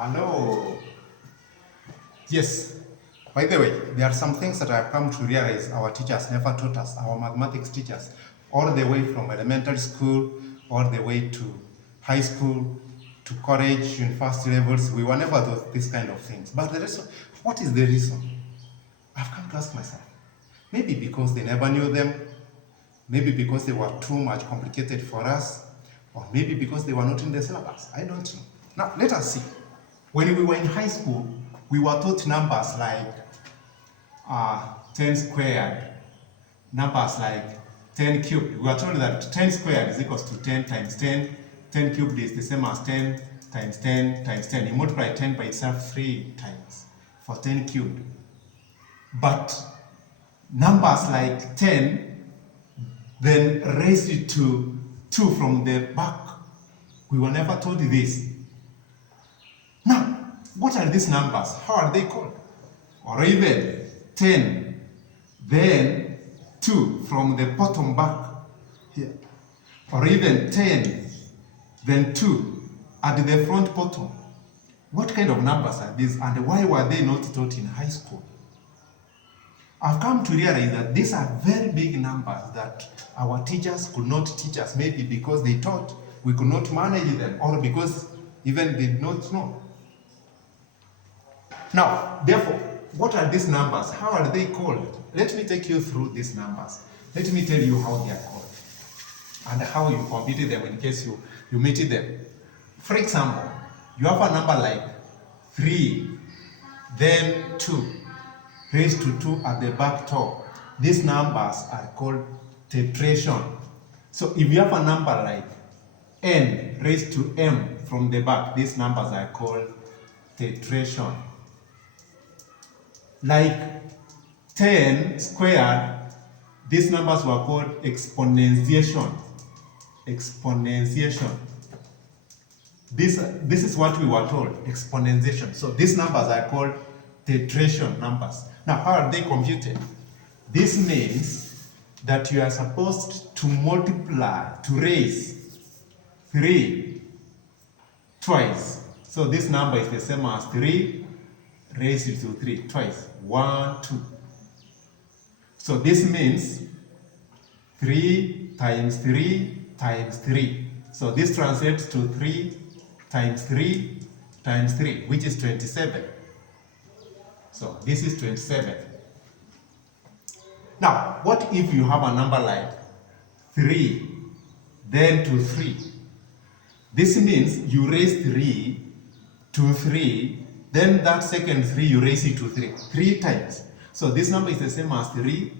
Hello. Yes. By the way, there are some things that I've come to realize our teachers never taught us, our mathematics teachers, all the way from elementary school, all the way to high school, to college, university levels. We were never taught this kind of things. But the reason, what is the reason? I've come to ask myself. Maybe because they never knew them, maybe because they were too much complicated for us, or maybe because they were not in the syllabus. I don't know. Now, let us see. When we were in high school, we were taught numbers like 10 squared, numbers like 10 cubed. We were told that 10 squared is equals to 10 times 10. 10 cubed is the same as 10 times 10 times 10. You multiply 10 by itself 3 times for 10 cubed. But numbers like 10, then raised it to 2 from the back. We were never told this. Now, what are these numbers? How are they called? Or even 10, then 2 from the bottom back here. Or even 10, then 2 at the front bottom. What kind of numbers are these, and why were they not taught in high school? I've come to realize that these are very big numbers that our teachers could not teach us, maybe because they thought we could not manage them, or because even they did not know. Now, therefore, what are these numbers? How are they called? Let me take you through these numbers. Let me tell you how they are called and how you compute them in case you meet them. For example, you have a number like 3, then 2, raised to 2 at the back top. These numbers are called tetration. So if you have a number like n raised to m from the back, these numbers are called tetration. Like 10 squared, these numbers were called exponentiation. Exponentiation. This is what we were told, exponentiation. So these numbers are called tetration numbers. Now, how are they computed? This means that you are supposed to multiply, to raise 3 twice. So this number is the same as 3 raised to 3 twice. 1, 2. So this means 3 times 3 times 3. So this translates to 3 times 3 times 3, which is 27. So this is 27. Now, what if you have a number like 3, then to 3? This means you raise 3 to 3, then that second 3 you raise it to 3, 3 times. So this number is the same as 3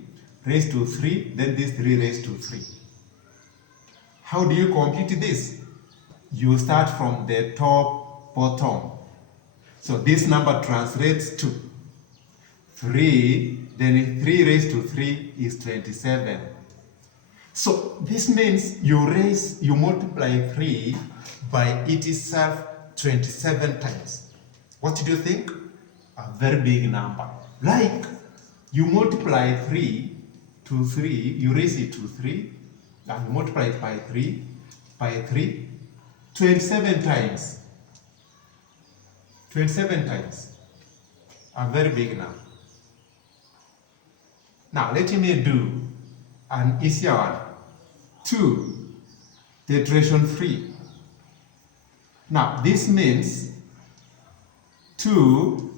raised to 3, then this 3 raised to 3. How do you compute this? You start from the top bottom. So this number translates to 3, then 3 raised to 3 is 27. So this means you multiply 3 by itself 27 times. What do you think? A very big number. Like you multiply 3 to 3, you raise it to 3, and multiply it by 3, 27 times. 27 times. A very big number. Now let me do an easier one. 2 tetration 3. Now this means 2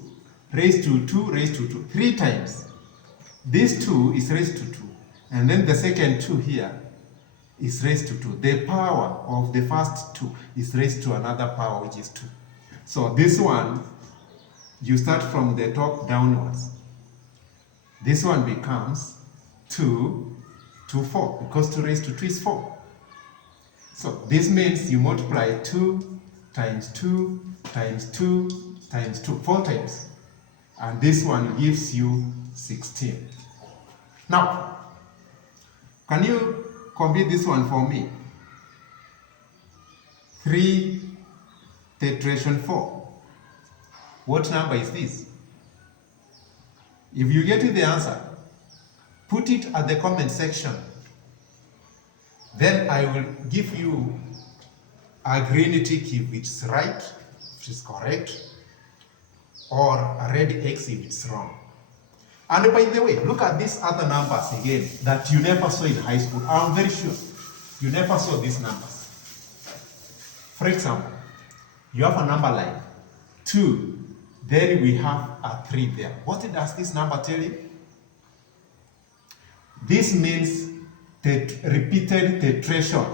raised to 2 raised to 2, 3 times. This 2 is raised to 2, and then the second 2 here is raised to 2. The power of the first 2 is raised to another power, which is 2. So this one, you start from the top downwards. This one becomes 2 to 4, because 2 raised to 2 is 4. So this means you multiply 2 times 2 times 2 times 2, 4 times. And this one gives you 16. Now, can you compute this one for me? 3 tetration 4. What number is this? If you get the answer, put it at the comment section. Then I will give you a green tick if it's right, if it's correct, or a red X if it's wrong. And by the way, look at these other numbers again that you never saw in high school. I'm very sure you never saw these numbers. For example, you have a number like 2, then we have a 3 there. What does this number tell you? This means repeated tetration.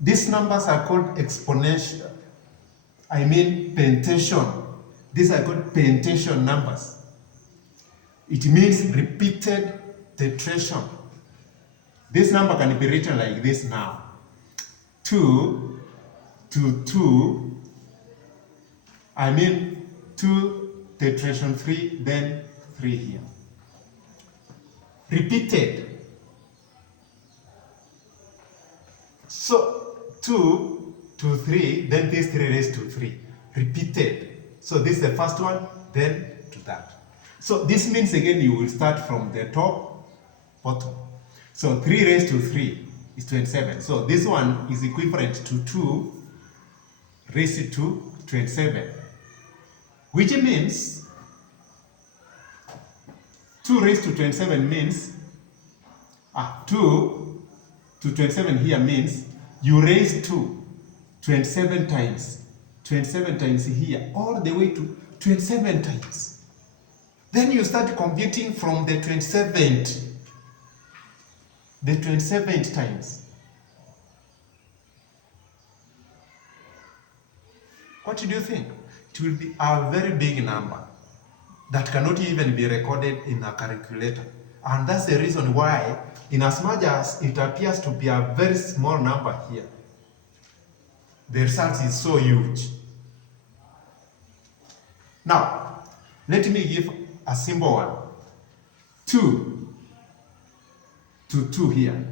These numbers are called exponential. Pentation. These are called pentation numbers. It means repeated tetration. This number can be written like this now. 2 to 2, 2 tetration 3, then 3 here. Repeated. So 2 to 3, then this 3 raised to 3. Repeated. So this is the first one, then to that. So this means again you will start from the top, bottom. So 3 raised to 3 is 27. So this one is equivalent to 2 raised to 27. Which means 2 raised to 27 means 2 to 27 here means you raise 2 27 times. 27 times here, all the way to 27 times. Then you start computing from the 27th. The 27th times. What do you think? It will be a very big number that cannot even be recorded in a calculator. And that's the reason why, in as much as it appears to be a very small number here, the result is so huge. Now, let me give a simple one. 2 to 2 here.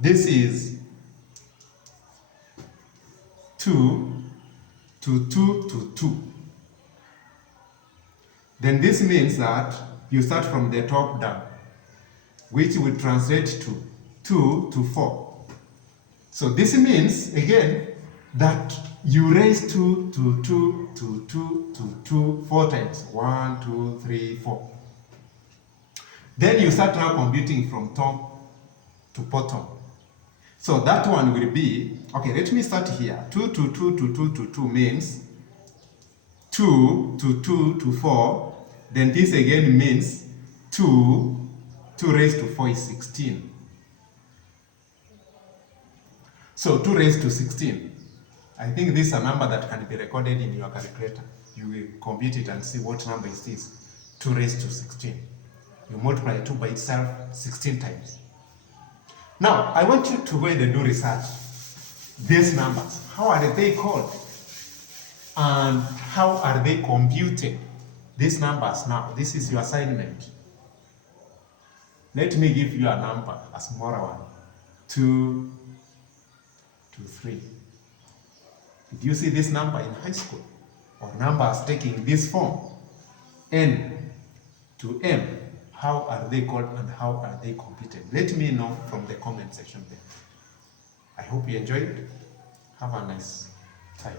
This is 2 to 2 to 2. Then this means that you start from the top down, which will translate to 2 to 4. So this means, again, that you raise 2 to 2 to 2 to 2 4 times. 1, 2, 3, 4. Then you start now computing from top to bottom. So that one will be, okay, let me start here. 2 to 2 to 2 to 2 means 2 to 2 to 4. Then this again means 2 raised to 4 is 16. So 2 raised to 16. I think this is a number that can be recorded in your calculator. You will compute it and see what number is this. 2 raised to 16. You multiply 2 by itself 16 times. Now, I want you to go and do research. These numbers, how are they called? And how are they computed? These numbers now, this is your assignment. Let me give you a number, a smaller one. 2 to 3. Did you see this number in high school? Or numbers taking this form? N to M. How are they called and how are they computed? Let me know from the comment section there. I hope you enjoyed. Have a nice time.